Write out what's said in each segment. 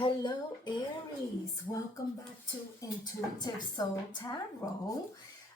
Hello, Aries. Welcome back to Intuitive Soul Tarot.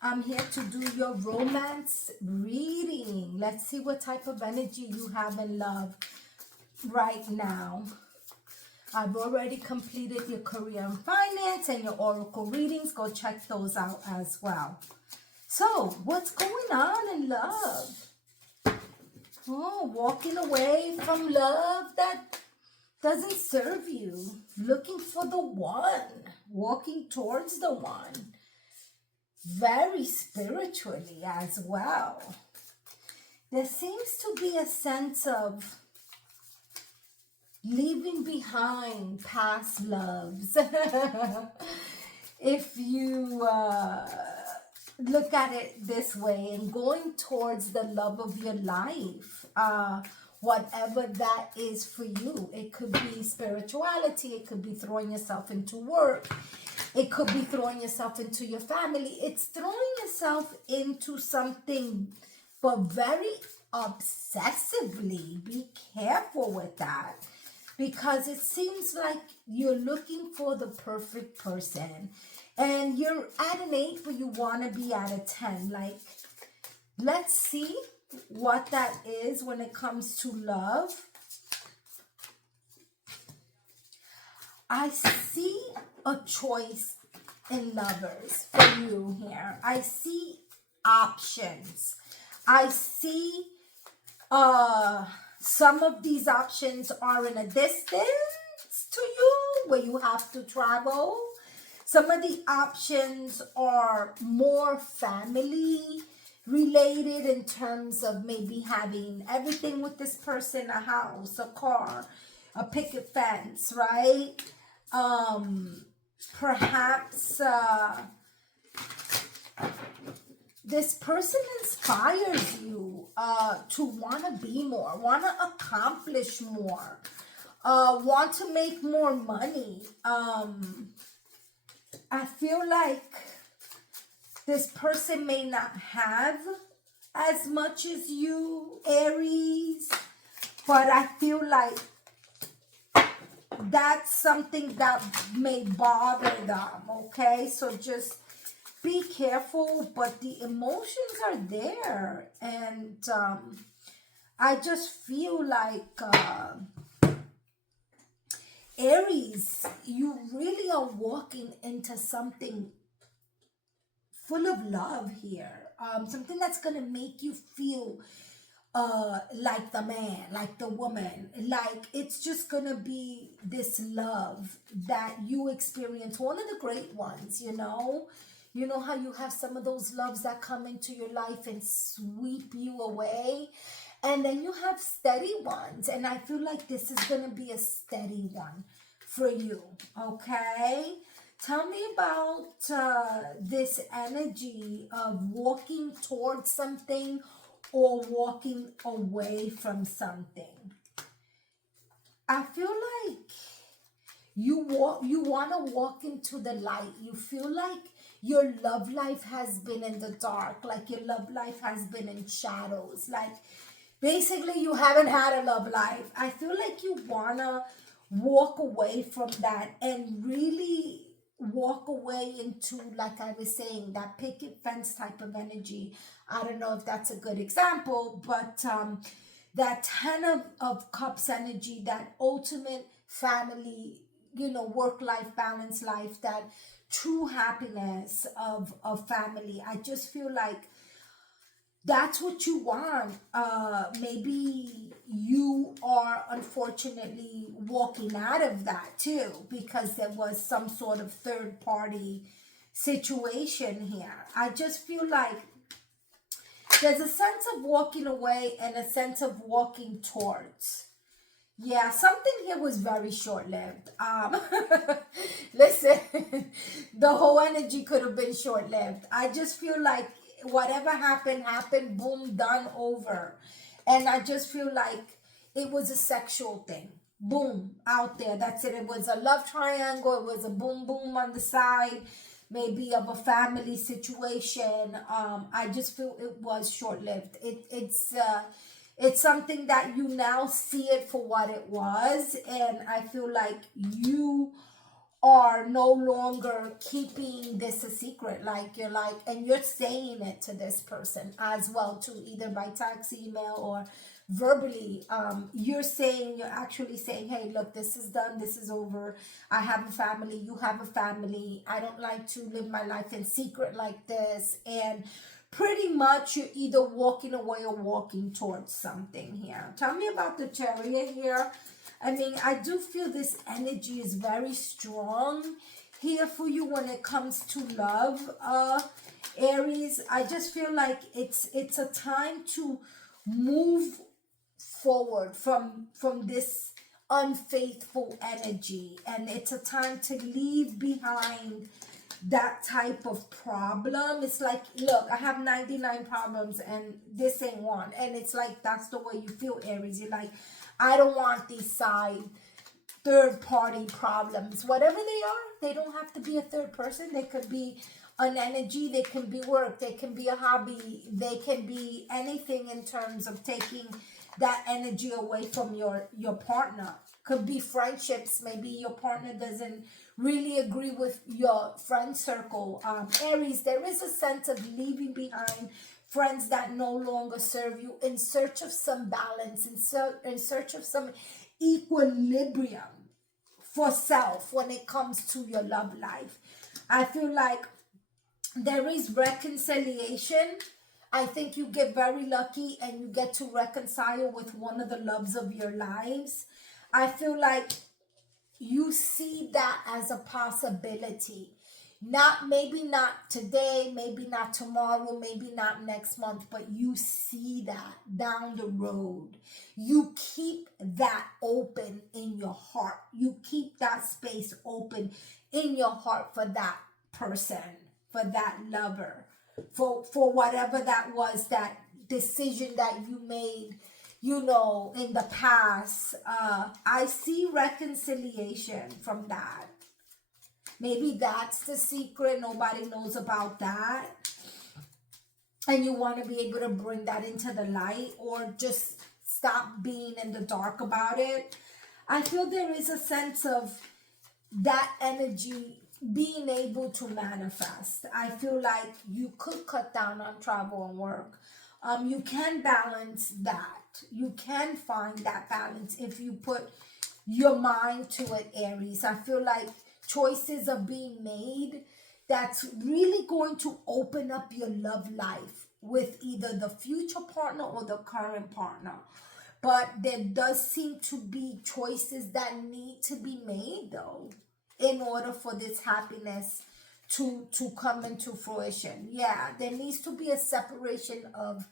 I'm here to do your romance reading. Let's see what type of energy you have in love right now. I've already completed your career and finance and your oracle readings. Go check those out as well. So, what's going on in love? Oh, walking away from love that doesn't serve you, looking for the one, walking towards the one, very spiritually as well. There seems to be a sense of leaving behind past loves. If you look at it this way, and going towards the love of your life, whatever that is for you. It could be spirituality, it could be throwing yourself into work, it could be throwing yourself into your family. It's throwing yourself into something, but very obsessively. Be careful with that, because it seems like you're looking for the perfect person and you're at an 8, but you want to be at a 10. Like, let's see what that is when it comes to love. I see a choice in lovers for you here. I see options. I see some of these options are in a distance to you where you have to travel. Some of the options are more family related in terms of maybe having everything with this person, a house, a car, a picket fence, right? Perhaps this person inspires you to want to be more, want to accomplish more, want to make more money. I feel like this person may not have as much as you, Aries, but I feel like that's something that may bother them, okay? So just be careful, but the emotions are there. And I just feel like, Aries, you really are walking into something full of love here. Something that's going to make you feel like the man, like the woman. Like, it's just going to be this love that you experience. One of the great ones, you know. You know how you have some of those loves that come into your life and sweep you away? And then you have steady ones. And I feel like this is going to be a steady one for you, okay? Tell me about this energy of walking towards something or walking away from something. I feel like you want to walk into the light. You feel like your love life has been in the dark, like your love life has been in shadows. Like, basically, you haven't had a love life. I feel like you want to walk away from that and really walk away into, like I was saying, that picket fence type of energy. I don't know if that's a good example, but that 10 of cups energy, that ultimate family, work-life balance life, that true happiness of family. I just feel like that's what you want. Maybe you are unfortunately walking out of that too, because there was some sort of third party situation here. I just feel like there's a sense of walking away and a sense of walking towards. Yeah, something here was very short-lived. Listen, the whole energy could have been short-lived. I just feel like whatever happened, boom, done, over. And I just feel like it was a sexual thing. Boom, out there. That's it. It was a love triangle. It was a boom, boom on the side, maybe of a family situation. I just feel it was short-lived. It's something that you now see it for what it was. And I feel like you are no longer keeping this a secret. Like you're like, and you're saying it to this person as well too, either by text, email, or verbally. You're actually saying, hey, look, this is done, this is over. I have a family, you have a family. I don't like to live my life in secret like this. And pretty much you're either walking away or walking towards something here. Tell me about the Chariot here. I mean, I do feel this energy is very strong here for you when it comes to love, Aries. I just feel like it's a time to move forward from this unfaithful energy, and it's a time to leave behind that type of problem. It's like, look, I have 99 problems and this ain't one. And it's like, that's the way you feel, Aries. You're like, I don't want these side third party problems. Whatever they are, they don't have to be a third person. They could be an energy, they can be work, they can be a hobby, they can be anything in terms of taking that energy away from your partner. Could be friendships. Maybe your partner doesn't really agree with your friend circle. Aries, there is a sense of leaving behind friends that no longer serve you, in search of some balance, in search of some equilibrium for self when it comes to your love life. I feel like there is reconciliation. I think you get very lucky and you get to reconcile with one of the loves of your lives. I feel like you see that as a possibility. Maybe not today, maybe not tomorrow, maybe not next month, but you see that down the road. You keep that open in your heart. You keep that space open in your heart for that person, for that lover, for whatever that was, that decision that you made, in the past. I see reconciliation from that. Maybe that's the secret. Nobody knows about that. And you want to be able to bring that into the light, or just stop being in the dark about it. I feel there is a sense of that energy being able to manifest. I feel like you could cut down on travel and work. You can balance that. You can find that balance if you put your mind to it, Aries. I feel like choices are being made that's really going to open up your love life with either the future partner or the current partner. But there does seem to be choices that need to be made, though, in order for this happiness to come into fruition. Yeah, there needs to be a separation of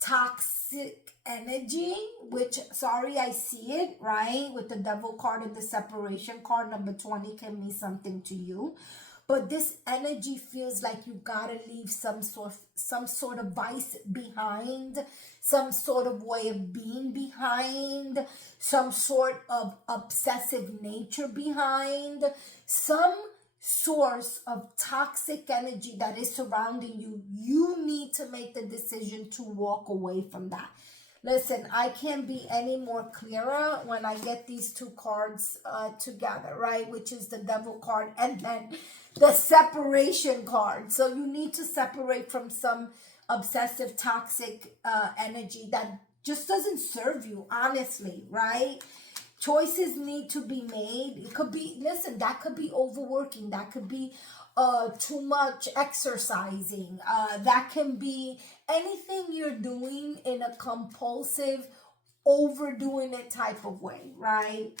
toxic energy, which, sorry, I see it, right? With the devil card and the separation card, number 20 can mean something to you. But this energy feels like you gotta leave some sort of vice behind, some sort of way of being behind, some sort of obsessive nature behind, some source of toxic energy that is surrounding you. You need to make the decision to walk away from that. Listen, I can't be any more clearer when I get these two cards together, right? Which is the devil card and then the separation card. So you need to separate from some obsessive, toxic energy that just doesn't serve you, honestly, right? Choices need to be made. It could be, listen, that could be overworking. That could be too much exercising. That can be anything you're doing in a compulsive, overdoing it type of way, right?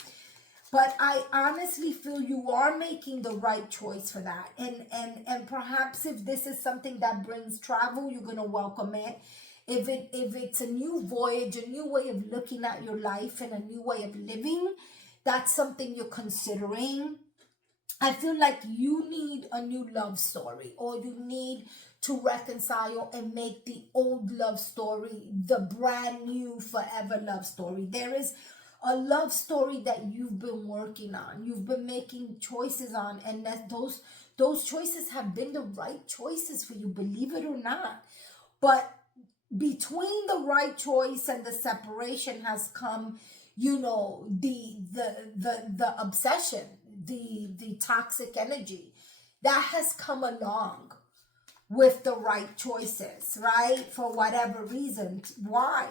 But I honestly feel you are making the right choice for that. And perhaps if this is something that brings travel, you're gonna welcome it. If it's a new voyage, a new way of looking at your life and a new way of living, that's something you're considering. I feel like you need a new love story, or you need to reconcile and make the old love story the brand new forever love story. There is a love story that you've been working on, you've been making choices on, and that those choices have been the right choices for you, believe it or not. But between the right choice and the separation has come, you know, the obsession, the toxic energy that has come along with the right choices, right? For whatever reason. Why?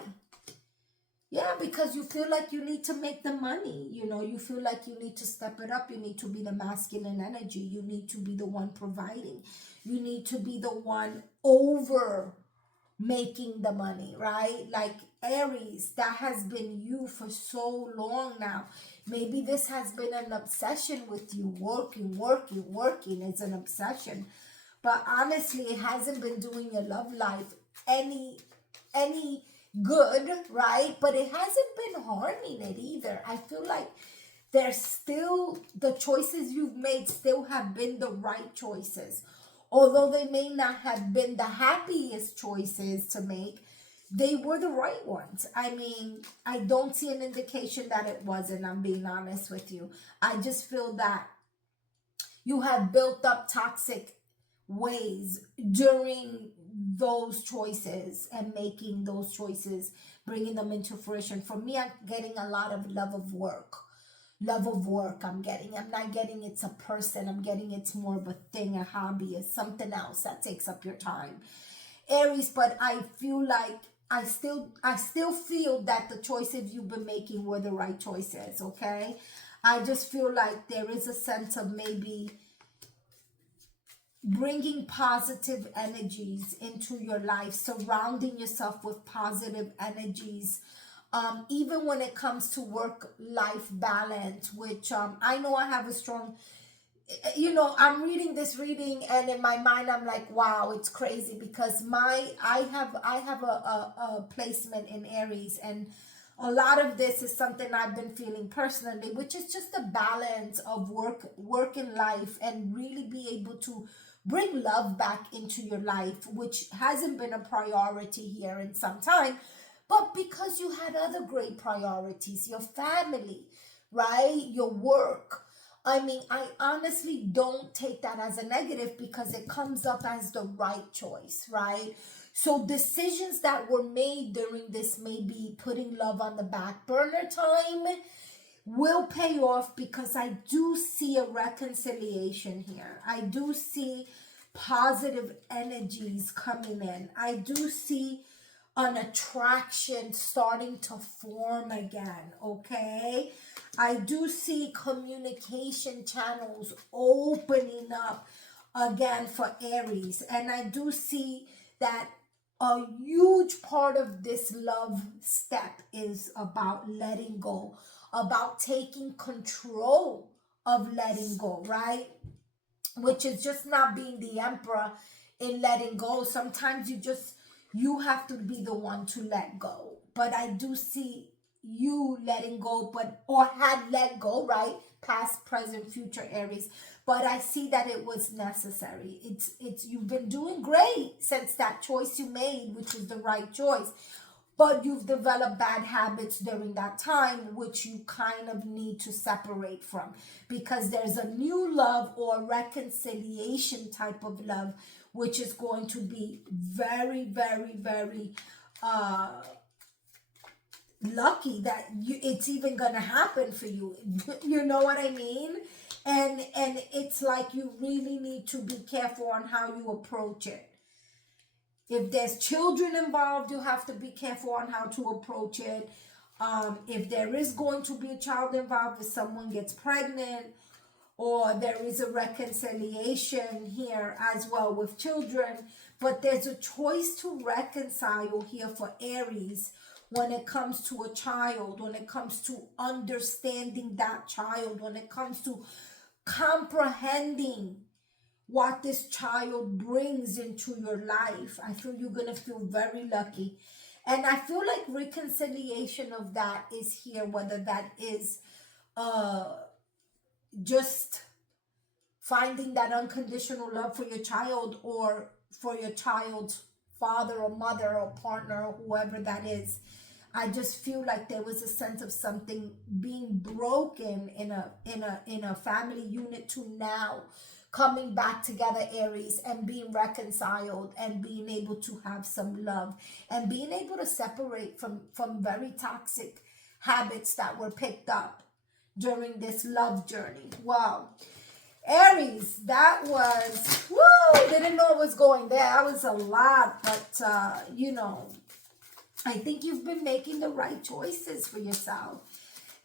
Yeah, because you feel like you need to make the money. You know, you feel like you need to step it up. You need to be the masculine energy. You need to be the one providing. You need to be the one over making the money, right? Like Aries, that has been you for so long now. Maybe this has been an obsession with you. Working. It's an obsession. But honestly, it hasn't been doing your love life any good, right? But it hasn't been harming it either. I feel like there's still, the choices you've made still have been the right choices. Although they may not have been the happiest choices to make, they were the right ones. I mean, I don't see an indication that it wasn't, I'm being honest with you. I just feel that you have built up toxic ways during those choices and making those choices, bringing them into fruition. For me, I'm getting a lot of love of work. Love of work, I'm not getting it's a person. I'm getting it's more of a thing, a hobby, it's something else that takes up your time. Aries, but I feel like I still feel that the choices you've been making were the right choices, okay? I just feel like there is a sense of maybe bringing positive energies into your life, surrounding yourself with positive energies, even when it comes to work life balance, which I know I have a strong, you know, I'm reading this reading and in my mind I'm like, wow, it's crazy because I have a placement in Aries, and a lot of this is something I've been feeling personally, which is just a balance of work and life, and really be able to bring love back into your life, which hasn't been a priority here in some time, but because you had other great priorities, your family, right? Your work. I mean, I honestly don't take that as a negative because it comes up as the right choice, right? So decisions that were made during this maybe putting love on the back burner time will pay off, because I do see a reconciliation here. I do see positive energies coming in. I do see an attraction starting to form again, okay? I do see communication channels opening up again for Aries. And I do see that a huge part of this love step is about letting go, about taking control of letting go, right? Which is just not being the emperor in letting go. Sometimes you have to be the one to let go. But I do see you letting go, but or had let go, right? Past, present, future Aries. But I see that it was necessary. It's you've been doing great since that choice you made, which was the right choice. But you've developed bad habits during that time, which you kind of need to separate from, because there's a new love or reconciliation type of love, which is going to be very, very, very lucky that it's even going to happen for you. You know what I mean? And it's like you really need to be careful on how you approach it. If there's children involved, you have to be careful on how to approach it. If there is going to be a child involved, if someone gets pregnant, or there is a reconciliation here as well with children, but there's a choice to reconcile here for Aries when it comes to a child, when it comes to understanding that child, when it comes to comprehending what this child brings into your life. I feel you're going to feel very lucky. And I feel like reconciliation of that is here, whether that is just finding that unconditional love for your child, or for your child's father or mother or partner or whoever that is. I just feel like there was a sense of something being broken in a family unit to now coming back together, Aries, and being reconciled and being able to have some love and being able to separate from very toxic habits that were picked up during this love journey. Wow. Aries, that was, woo, didn't know it was going there. That was a lot, but, I think you've been making the right choices for yourself.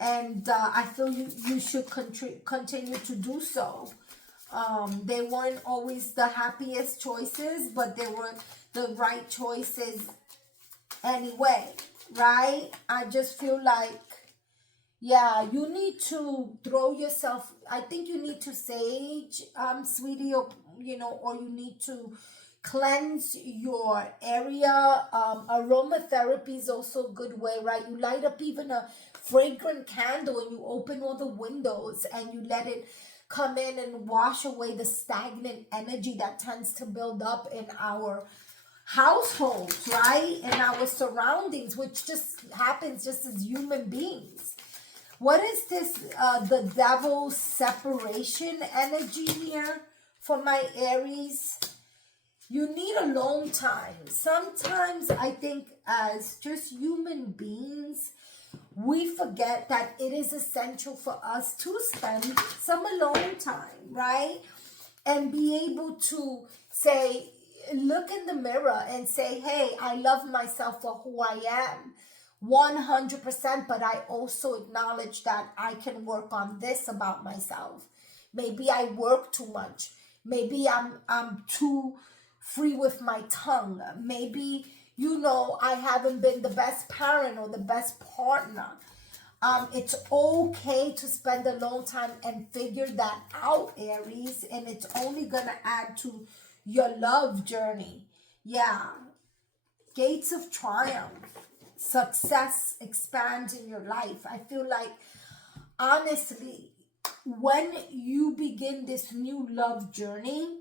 And I feel you should continue to do so. They weren't always the happiest choices, but they were the right choices anyway, right? I just feel like, yeah, you need to throw yourself. I think you need to sage, sweetie, or you need to cleanse your area. Aromatherapy is also a good way, right? You light up even a fragrant candle and you open all the windows and you let it come in and wash away the stagnant energy that tends to build up in our households, right? In our surroundings, which just happens just as human beings. What is this, the devil's separation energy here for my Aries? You need alone time. Sometimes I think as just human beings, we forget that it is essential for us to spend some alone time, right? And be able to say, look in the mirror and say, hey, I love myself for who I am 100%, but I also acknowledge that I can work on this about myself. Maybe I work too much. Maybe I'm too free with my tongue. Maybe, I haven't been the best parent or the best partner. It's okay to spend a long time and figure that out, Aries, and it's only gonna add to your love journey. Yeah, gates of triumph, success expands in your life. I feel like, honestly, when you begin this new love journey,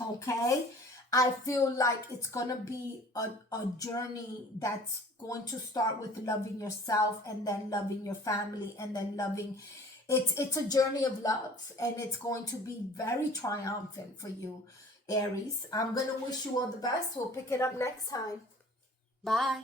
okay, I feel like it's gonna be a journey that's going to start with loving yourself and then loving your family and then loving, it's a journey of love, and it's going to be very triumphant for you, Aries. I'm gonna wish you all the best. We'll pick it up next time. Bye.